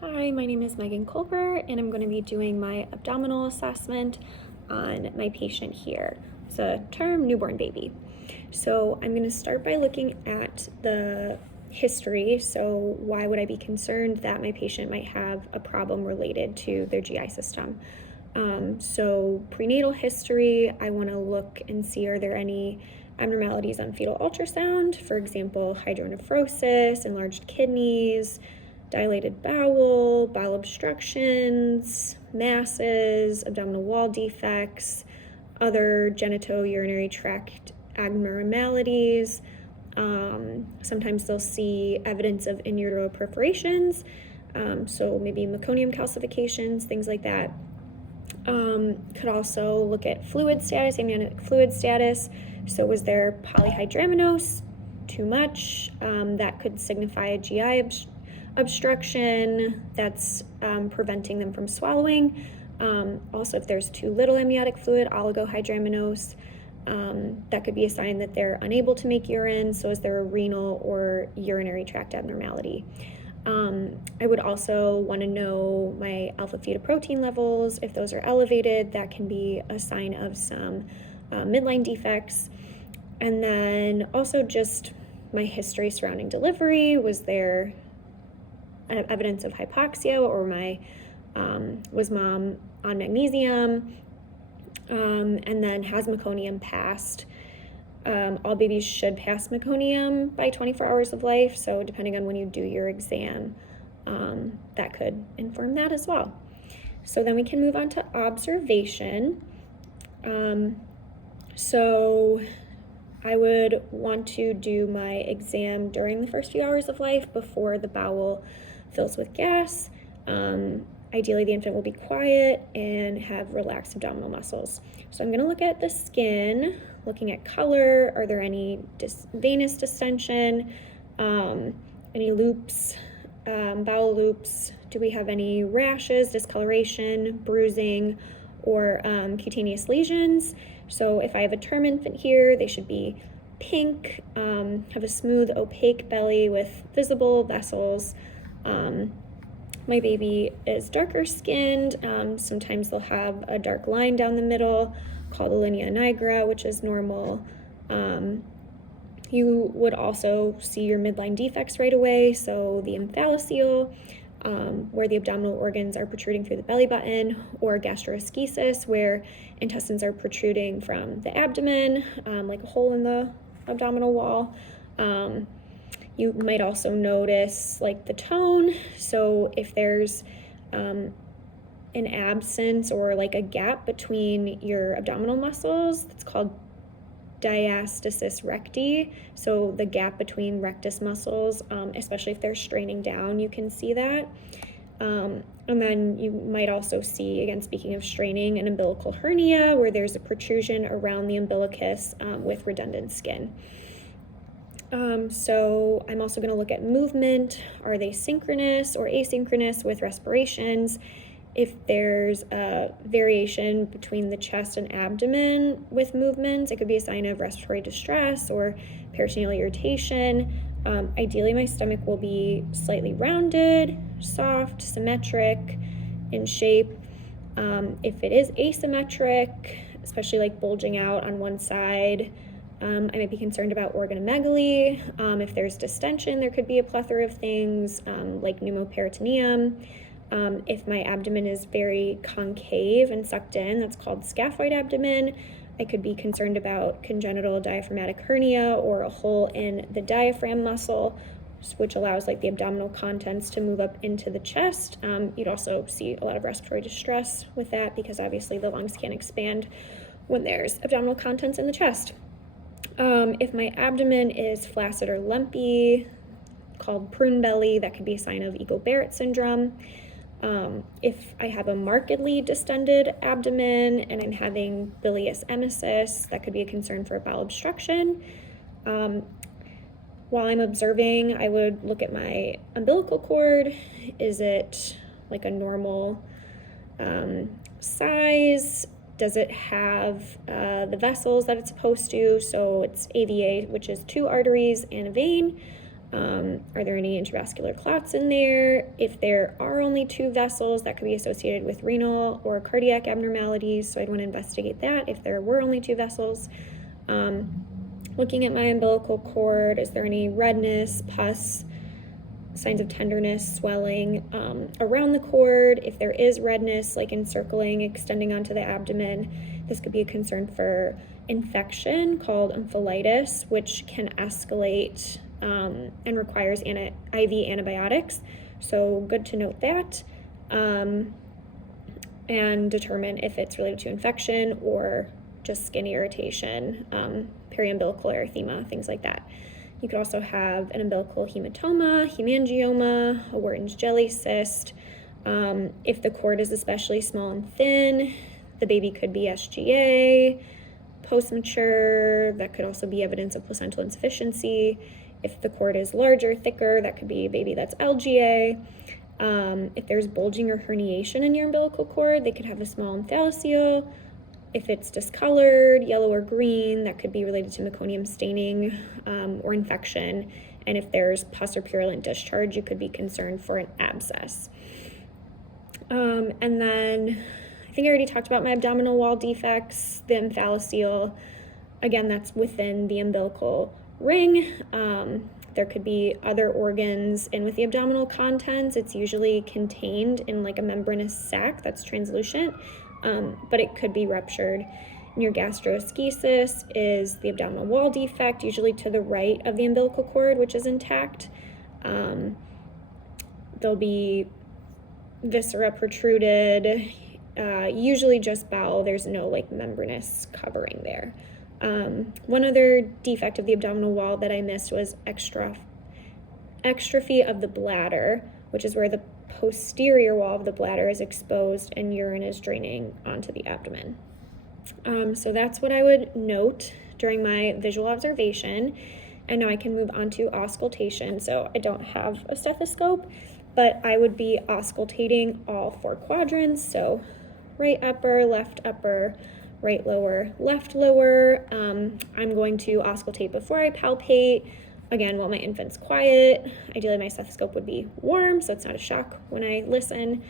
Hi, my name is Megan Culper, and I'm going to be doing my abdominal assessment on my patient here. It's a term newborn baby. So I'm going to start by looking at the history. So why would I be concerned that my patient might have a problem related to their GI system? So prenatal history, I want to look and see, are there any abnormalities on fetal ultrasound? For example, hydronephrosis, enlarged kidneys, dilated bowel, bowel obstructions, masses, abdominal wall defects, other genitourinary tract abnormalities. Sometimes they'll see evidence of in utero perforations, so maybe meconium calcifications, things like that. Could also look at fluid status, amniotic fluid status. So was there polyhydramnios, too much? That could signify a GI obstruction that's preventing them from swallowing. Also, if there's too little amniotic fluid, oligohydramnios, that could be a sign that they're unable to make urine. So is there a renal or urinary tract abnormality? I would also want to know my alpha fetoprotein levels. If those are elevated, that can be a sign of some midline defects. And then also just my history surrounding delivery. Was there evidence of hypoxia, or was mom on magnesium? And then has meconium passed? All babies should pass meconium by 24 hours of life, so depending on when you do your exam, that could inform that as well. So then we can move on to observation. So I would want to do my exam during the first few hours of life before the bowel fills with gas. Ideally, the infant will be quiet and have relaxed abdominal muscles. So I'm going to look at the skin, looking at color. Are there any venous distension, any loops, bowel loops? Do we have any rashes, discoloration, bruising, or cutaneous lesions? So if I have a term infant here, they should be pink, have a smooth, opaque belly with visible vessels. My baby is darker skinned. Sometimes they'll have a dark line down the middle called a linea nigra, which is normal. You would also see your midline defects right away. So the omphalocele, where the abdominal organs are protruding through the belly button, or gastroschisis, where intestines are protruding from the abdomen, like a hole in the abdominal wall. You might also notice like the tone. So if there's an absence or like a gap between your abdominal muscles, it's called diastasis recti. So the gap between rectus muscles, especially if they're straining down, you can see that. And then you might also see, again, speaking of straining, an umbilical hernia where there's a protrusion around the umbilicus with redundant skin. So I'm also going to look at movement. Are they synchronous or asynchronous with respirations? If there's a variation between the chest and abdomen with movements, it could be a sign of respiratory distress or peritoneal irritation. Ideally, my stomach will be slightly rounded, soft, symmetric in shape. If it is asymmetric, especially like bulging out on one side, I might be concerned about organomegaly. If there's distension, there could be a plethora of things like pneumoperitoneum. If my abdomen is very concave and sucked in, that's called scaphoid abdomen. I could be concerned about congenital diaphragmatic hernia or a hole in the diaphragm muscle, which allows like the abdominal contents to move up into the chest. You'd also see a lot of respiratory distress with that because obviously the lungs can't expand when there's abdominal contents in the chest. If my abdomen is flaccid or lumpy, called prune belly, that could be a sign of Eagle-Barrett syndrome. If I have a markedly distended abdomen and I'm having bilious emesis, that could be a concern for a bowel obstruction. While I'm observing, I would look at my umbilical cord. Is it like a normal size? Does it have the vessels that it's supposed to? So it's AVA, which is 2 arteries and a vein. Are there any intravascular clots in there? If there are only 2 vessels, that could be associated with renal or cardiac abnormalities, so I'd want to investigate that if there were only 2 vessels. Looking at my umbilical cord, is there any redness, pus, signs of tenderness, swelling around the cord? If there is redness, like encircling, extending onto the abdomen, this could be a concern for infection called ampulitis, which can escalate and requires IV antibiotics. So good to note that, and determine if it's related to infection or just skin irritation, periumbilical erythema, things like that. You could also have an umbilical hematoma, hemangioma, a Wharton's jelly cyst. If the cord is especially small and thin, the baby could be SGA. Post-mature, that could also be evidence of placental insufficiency. If the cord is larger, thicker, that could be a baby that's LGA. If there's bulging or herniation in your umbilical cord, they could have a small omphalocele. If it's discolored, yellow or green, that could be related to meconium staining or infection. And if there's pus or purulent discharge, you could be concerned for an abscess. And then I think I already talked about my abdominal wall defects, the omphalocele. Again, that's within the umbilical ring. There could be other organs in with the abdominal contents. It's usually contained in like a membranous sac that's translucent, but it could be ruptured. And your gastroschisis is the abdominal wall defect, usually to the right of the umbilical cord, which is intact. There'll be viscera protruded, usually just bowel. There's no like membranous covering there. One other defect of the abdominal wall that I missed was exstrophy of the bladder, which is where the posterior wall of the bladder is exposed and urine is draining onto the abdomen. So that's what I would note during my visual observation. And now I can move on to auscultation. So I don't have a stethoscope, but I would be auscultating all 4 quadrants. So right upper, right lower, left lower. I'm going to auscultate before I palpate. Again, while my infant's quiet. Ideally, my stethoscope would be warm, so it's not a shock when I listen.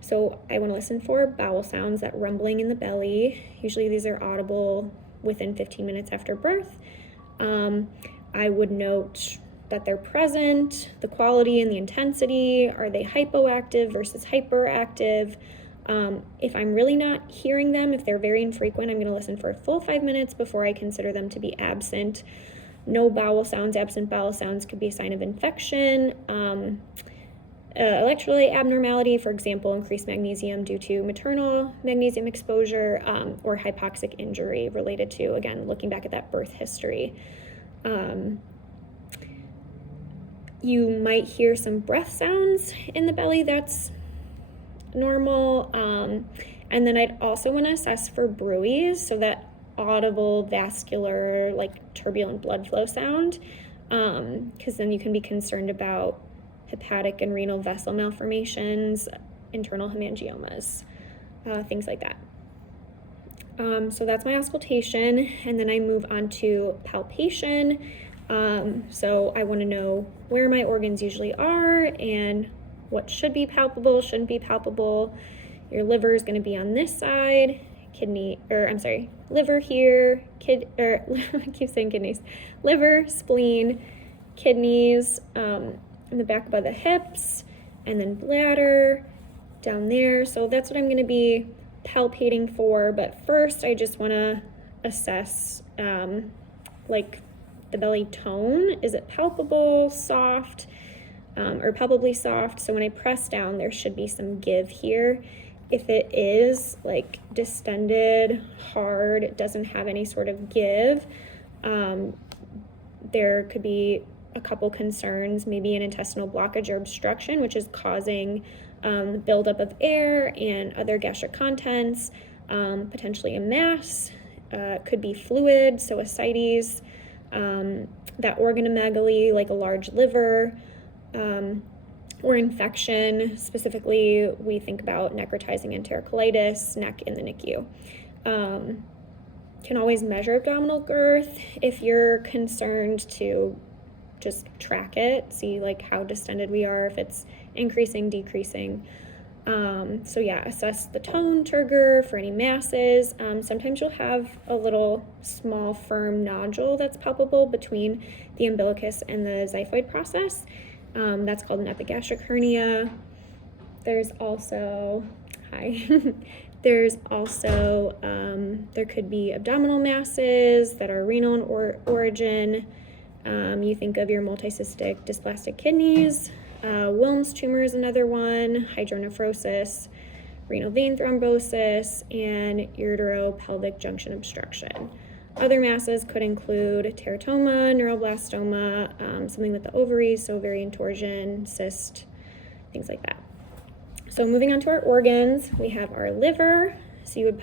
So I want to listen for bowel sounds, that rumbling in the belly. Usually these are audible within 15 minutes after birth. I would note that they're present, the quality and the intensity. Are they hypoactive versus hyperactive? If I'm really not hearing them, if they're very infrequent, I'm going to listen for a full 5 minutes before I consider them to be absent. No bowel sounds, absent bowel sounds could be a sign of infection. Electrolyte abnormality, for example, increased magnesium due to maternal magnesium exposure, or hypoxic injury related to, again, looking back at that birth history. You might hear some breath sounds in the belly. That's normal. And then I'd also want to assess for bruits, so that audible vascular, like turbulent blood flow sound, because then you can be concerned about hepatic and renal vessel malformations, internal hemangiomas, things like that. So that's my auscultation, and then I move on to palpation. So I want to know where my organs usually are and what should be palpable, shouldn't be palpable. Your liver is going to be on this side, liver here, I keep saying kidneys, liver, spleen, kidneys, in the back by the hips, and then bladder down there. So that's what I'm going to be palpating for. But first, I just want to assess like the belly tone. Is it palpable, soft, or palpably soft? So when I press down, there should be some give here. If it is like distended, hard, it doesn't have any sort of give, there could be a couple concerns, maybe an intestinal blockage or obstruction, which is causing buildup of air and other gastric contents, potentially a mass, could be fluid, so ascites, that organomegaly, like a large liver, or infection. Specifically, we think about necrotizing enterocolitis, NEC in the NICU. Can always measure abdominal girth if you're concerned to just track it, see like how distended we are, if it's increasing, decreasing. So yeah, assess the tone, turgor for any masses. Sometimes you'll have a little small firm nodule that's palpable between the umbilicus and the xiphoid process. That's called an epigastric hernia. There's also, there's also, there could be abdominal masses that are renal in origin. You think of your multicystic dysplastic kidneys. Wilms tumor is another one, hydronephrosis, renal vein thrombosis, and uteropelvic junction obstruction. Other masses could include teratoma, neuroblastoma, something with the ovaries, so ovarian torsion, cyst, things like that. So moving on to our organs, we have our liver. So you would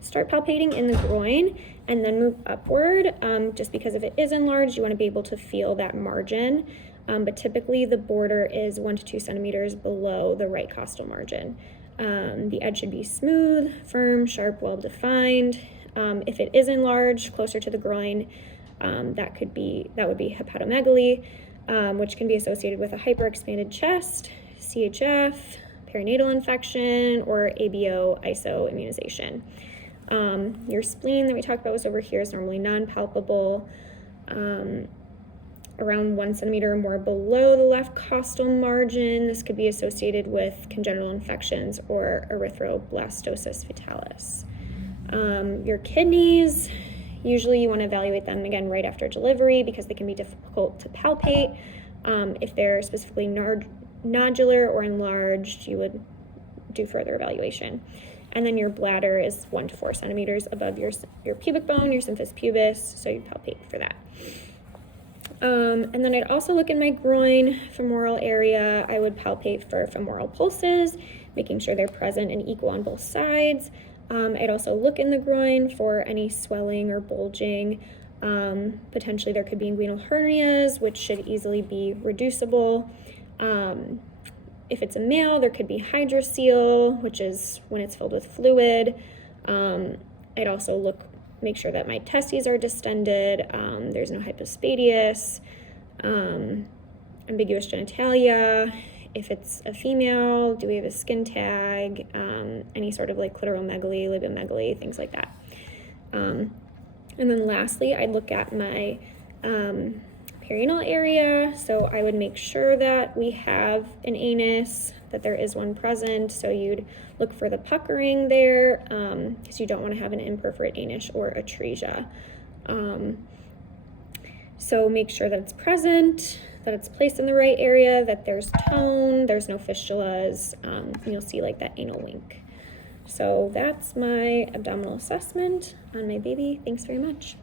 start palpating in the groin and then move upward. Just because if it is enlarged, you want to be able to feel that margin. But typically the border is 1 to 2 centimeters below the right costal margin. The edge should be smooth, firm, sharp, well-defined. If it is enlarged closer to the groin, that would be hepatomegaly, which can be associated with a hyperexpanded chest, CHF, perinatal infection, or ABO isoimmunization. Your spleen that we talked about was over here is normally non-palpable. Around 1 centimeter or more below the left costal margin. This could be associated with congenital infections or erythroblastosis fetalis. Your kidneys, usually you want to evaluate them again right after delivery because they can be difficult to palpate. If they're specifically nodular or enlarged, you would do further evaluation. And then your bladder is 1 to 4 centimeters above your pubic bone, your symphysis pubis, so you palpate for that. And then I'd also look in my groin femoral area. I would palpate for femoral pulses, making sure they're present and equal on both sides. I'd also look in the groin for any swelling or bulging. Potentially there could be inguinal hernias, which should easily be reducible. If it's a male, there could be hydrocele, which is when it's filled with fluid. I'd also make sure that my testes are distended, there's no hypospadias, ambiguous genitalia. If it's a female, do we have a skin tag, any sort of like clitoromegaly, labiomegaly, things like that. And then lastly, I'd look at my perianal area. So I would make sure that we have an anus, that there is one present. So you'd look for the puckering there because you don't want to have an imperforate anus or atresia. So make sure that it's present, that it's placed in the right area, that there's tone, there's no fistulas, and you'll see like that anal wink. So that's my abdominal assessment on my baby. Thanks very much.